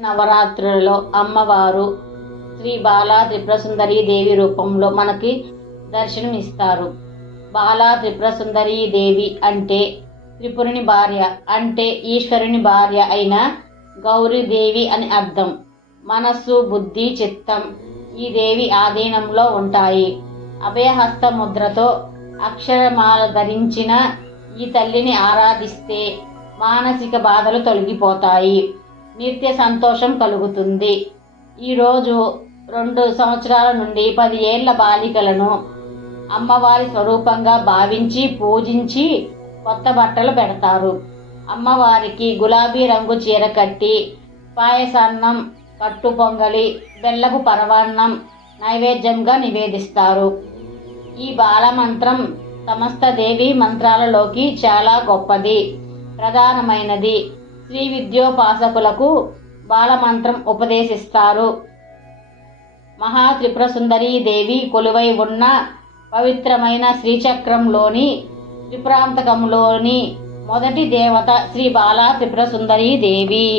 నవరాత్రులలో అమ్మవారు శ్రీ బాలా త్రిప్రసుందరి దేవి రూపంలో మనకి దర్శనమిస్తారు. బాలా త్రిప్రసుందరి దేవి అంటే త్రిపురుని భార్య అంటే ఈశ్వరుని భార్య అయిన గౌరీదేవి అని అర్థం. మనస్సు బుద్ధి చిత్తం ఈ దేవి ఆధీనంలో ఉంటాయి. అభయహస్త ముద్రతో అక్షరమాల ధరించిన ఈ తల్లిని ఆరాధిస్తే మానసిక బాధలు తొలగిపోతాయి. నిత్య సంతోషం కలుగుతుంది. ఈరోజు రెండు సంవత్సరాల నుండి పది ఏళ్ళ బాలికలను అమ్మవారి స్వరూపంగా భావించి పూజించి కొత్త బట్టలు పెడతారు. అమ్మవారికి గులాబీ రంగు చీర కట్టి పాయసాన్నం కట్టు పొంగలి బెల్లపు పరవాన్నం నైవేద్యంగా నివేదిస్తారు. ఈ బాలమంత్రం సమస్త దేవి మంత్రాలలోకి చాలా గొప్పది. ప్రధానమైనది శ్రీ విద్యోపాసకులకు బాలమంత్రం ఉపదేశిస్తారు. మహా త్రిపుర సుందరీ దేవి కొలువై ఉన్న పవిత్రమైన శ్రీచక్రంలోని త్రిపురాంతకంలోని మొదటి దేవత శ్రీ బాలా త్రిపుర సుందరీ దేవి.